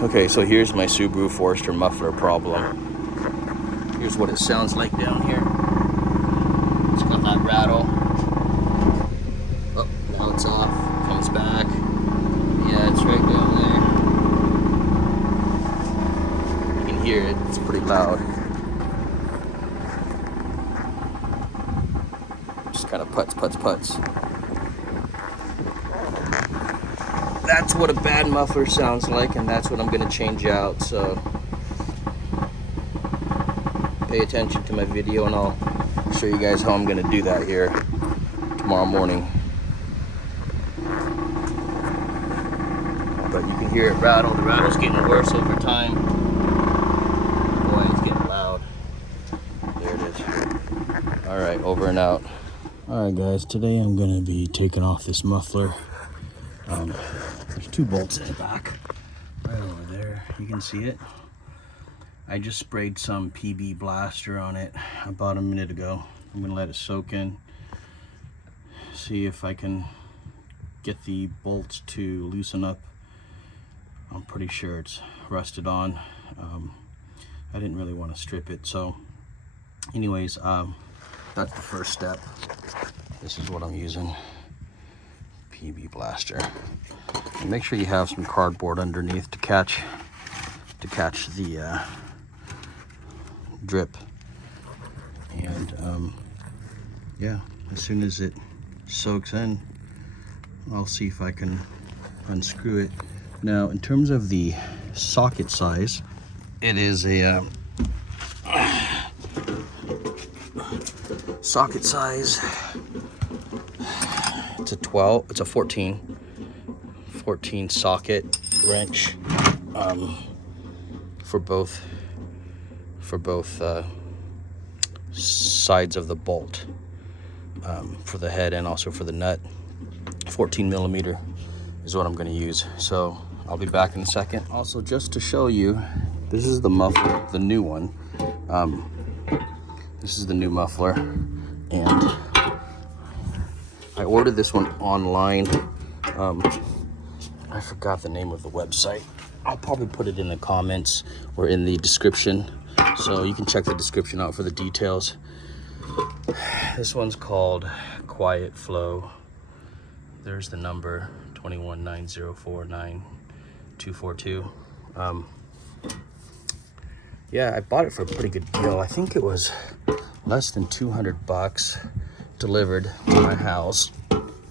Okay, so here's my Subaru Forester muffler problem. Here's what it sounds like down here. It's got that rattle. Oh, now it's off. Comes back. Yeah, it's right down there. You can hear it. It's pretty loud. Just kind of putts. That's what a bad muffler sounds like, and that's what I'm going to change out. So pay attention to my video, and I'll show you guys how I'm going to do that here tomorrow morning. But you can hear it rattle. The rattle's getting worse over time. Boy, it's getting loud. There it is. All right, over and out. All right, guys, today I'm going to be taking off this muffler. There's two bolts in the back, right over there. You can see it. I just sprayed some PB Blaster on it about a minute ago. I'm gonna let it soak in, see if I can get the bolts to loosen up. I'm pretty sure it's rusted on. I didn't really want to strip it, so anyways, that's the first step. This is what I'm using. PB Blaster. And make sure you have some cardboard underneath to catch the drip. And yeah, as soon as it soaks in, I'll see if I can unscrew it. Now, in terms of the socket size, it is a socket size. It's a 12. It's a 14 socket wrench for both sides of the bolt, for the head and also for the nut. 14 millimeter is what I'm going to use. So I'll be back in a second. Also, just to show you, this is the muffler, the new one. This is the new muffler, and I ordered this one online. I forgot the name of the website. I'll probably put it in the comments or in the description, so you can check the description out for the details. This one's called Quiet Flow. There's the number 219049242. Yeah, I bought it for a pretty good deal. I think it was less than $200 delivered to my house,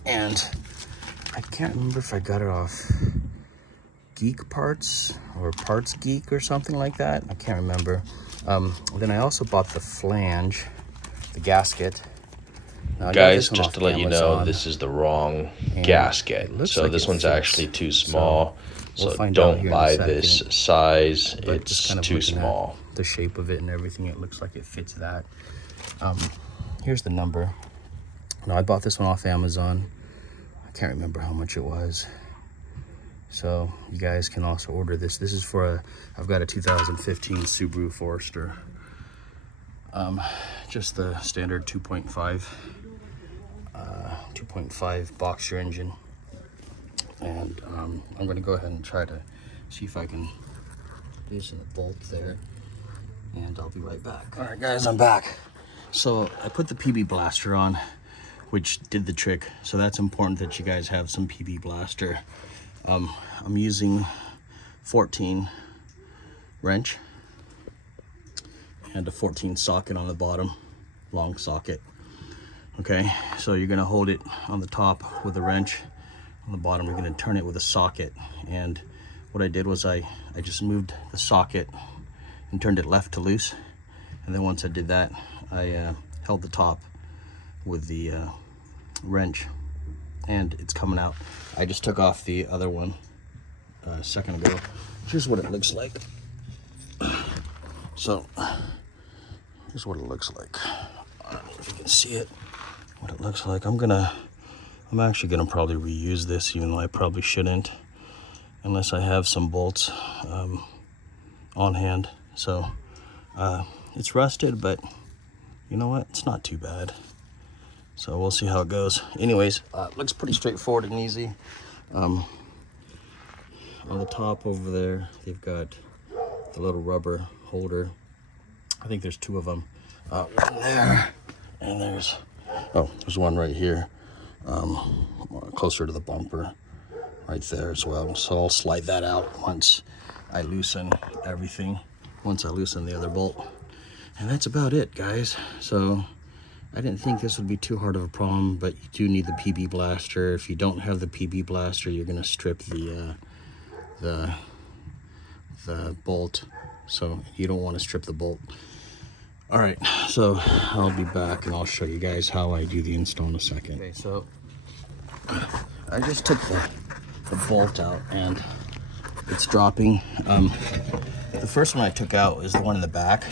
and I can't remember if I got it off Geek Parts or Parts Geek or something like that. I can't remember. Then I also bought the flange, the gasket. Now, guys, just to let you know, this is the wrong gasket. So like this one's actually too small. So don't buy this size. It's too small. The shape of it and everything, it looks like it fits that. Here's the number. Now, I bought this one off Amazon. I can't remember how much it was. So you guys can also order this. This is for I've got a 2015 Subaru Forester. Just the standard 2.5 boxer engine. And I'm going to go ahead and try to see if I can loosen the bolt there. And I'll be right back. All right, guys, I'm back. So I put the PB Blaster on, which did the trick. So that's important that you guys have some PB Blaster. I'm using 14 wrench and a 14 socket on the bottom, long socket. Okay, so you're gonna hold it on the top with a wrench. On the bottom, you're gonna turn it with a socket. And what I did was I just moved the socket and turned it left to loose. And then once I did that, I held the top with the wrench, and it's coming out. I just took off the other one a second ago. Here's what it looks like. So here's what it looks like. I don't know if you can see it, what it looks like. I'm actually gonna probably reuse this, even though I probably shouldn't, unless I have some bolts on hand. So it's rusted, but you know what? It's not too bad. So we'll see how it goes. Anyways, looks pretty straightforward and easy. on the top over there, they've got the little rubber holder. I think there's 2 of them. One there, and there's one right here, closer to the bumper, right there as well. So I'll slide that out once I loosen everything, once I loosen the other bolt. And that's about it, guys. So I didn't think this would be too hard of a problem, but you do need the PB blaster. If you don't have the PB blaster, you're gonna strip the bolt, so you don't want to strip the bolt. All right, so I'll be back and I'll show you guys how I do the install in a second. Okay, so I just took the bolt out and it's dropping. The first one I took out is the one in the back,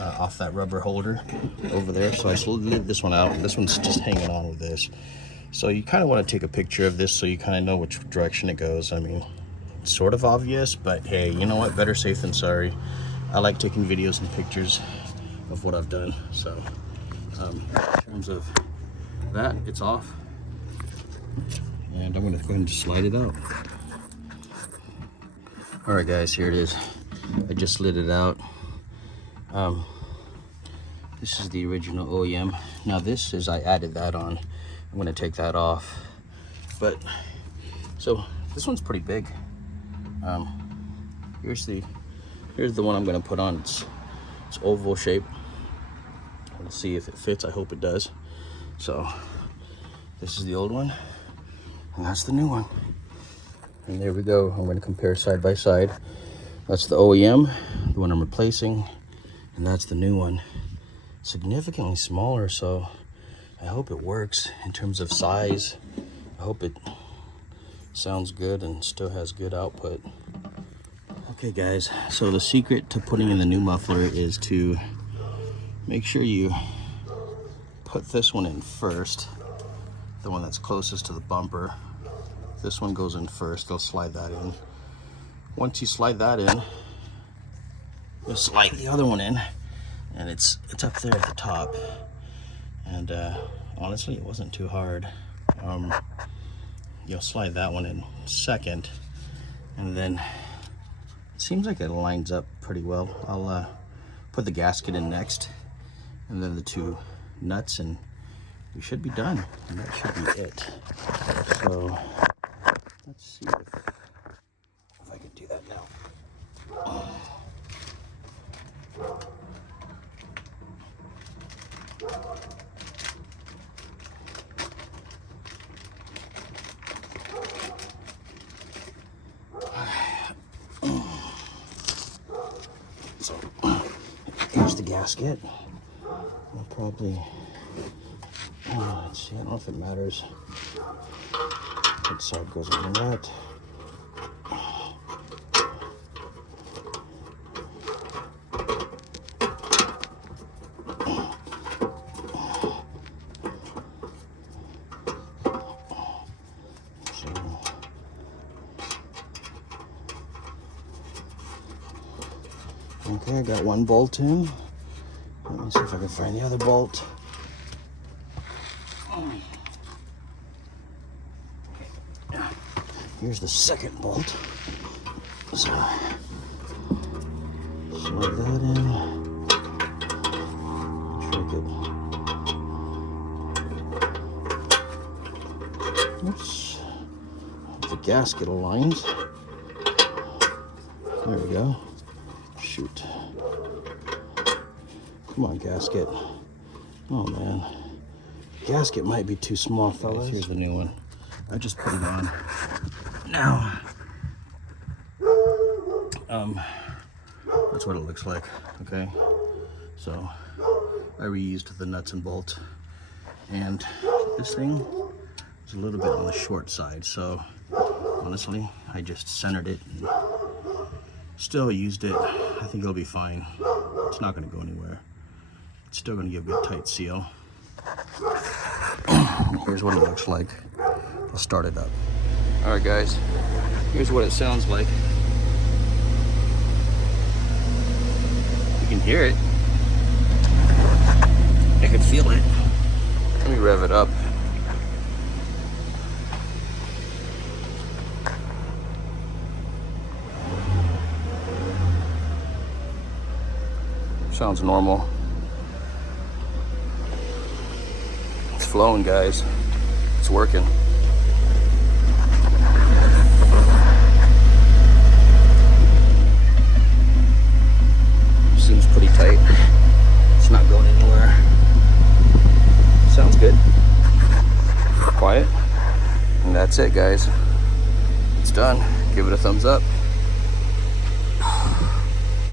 off that rubber holder over there. So I slid this one out, and this one's just hanging on with this. So you kind of want to take a picture of this so you kind of know which direction it goes. I mean, it's sort of obvious, but hey, you know what? Better safe than sorry. I like taking videos and pictures of what I've done. So in terms of that, it's off. And I'm going to go ahead and just slide it out. All right, guys, here it is. I just slid it out. This is the original OEM. Now this is, I added that on. I'm going to take that off. But, so this one's pretty big. Here's the one I'm going to put on. It's oval shape. We'll see if it fits. I hope it does. So this is the old one, and that's the new one. And there we go. I'm going to compare side by side. That's the OEM, the one I'm replacing, and that's the new one. Significantly smaller, so I hope it works in terms of size. I hope it sounds good and still has good output. Okay, guys, so the secret to putting in the new muffler is to make sure you put this one in first, the one that's closest to the bumper. This one goes in first. They'll slide that in. Once you slide that in, you'll slide the other one in, and it's up there at the top. And honestly, it wasn't too hard. You'll slide that one in second, and then it seems like it lines up pretty well. I'll put the gasket in next, and then the 2 nuts, and we should be done. And that should be it. So let's see if I can do that now. So here's the gasket. I'll probably, let's see, I don't know if it matters which side goes on the nut. Okay, I got one bolt in. Let me see if I can find the other bolt. Here's the second bolt. So, slide that in. Trick it. Oops. The gasket aligns. There we go. Shoot. Come on, gasket. Oh, man. Gasket might be too small, fellas. Here's the new one. I just put it on. Now, that's what it looks like, okay? So, I reused the nuts and bolts. And this thing is a little bit on the short side, so honestly, I just centered it and still used it. I think it'll be fine. It's not going to go anywhere. It's still going to give a good tight seal. Here's what it looks like. I'll start it up. Alright guys, here's what it sounds like. You can hear it. I can feel it. Let me rev it up. Sounds normal. It's flowing, guys. It's working. Seems pretty tight. It's not going anywhere. Sounds good. Quiet. And that's it, guys. It's done. Give it a thumbs up.